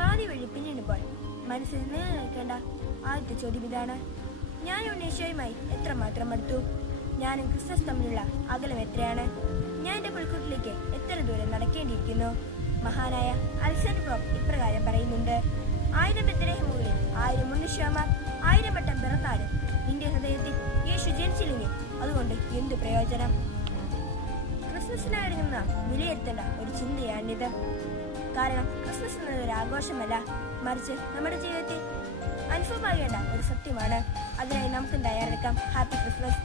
പാതി വഴി പിന്നിടുമ്പോൾ മനസ്സിൽ നിലനിൽക്കേണ്ട ആദ്യത്തെ ചോദ്യം ഇതാണ്: ഞാൻ ഉണ്ണീശോയുമായി എത്രമാത്രം അടുത്തു? ഞാനും ക്രിസ്തുസ് തമ്മിലുള്ള അകലം എത്രയാണ്? ഞാൻ എൻ്റെ പുൽക്കൂട്ടിലേക്ക് എത്ര ദൂരം നടക്കേണ്ടിയിരിക്കുന്നു? മഹാനായ അലക്സാണ്ടർ പോപ്പ് ഇപ്രകാരം പറയുന്നുണ്ട്: 1000 ബെത്ലഹേമുകളിൽ 1000 ഉണ്ണീശോമാർ 1000 വട്ടം പിറന്നാലും നിന്റെ ഹൃദയത്തിൽ യേശു ജനിച്ചില്ലെങ്കിൽ അതുകൊണ്ട് എന്ത് പ്രയോജനം? ക്രിസ്മസിനടങ്ങുന്ന വിലയിരുത്തേണ്ട ഒരു ചിന്തയാണിത്. കാരണം ക്രിസ്മസ് എന്നത് ഒരു ആഘോഷമല്ല, മറിച്ച് നമ്മുടെ ജീവിതത്തിൽ അനുഭവമാകേണ്ട ഒരു സത്യമാണ്. അതിനായി നമുക്ക് തയ്യാറെടുക്കാം. Happy Christmas.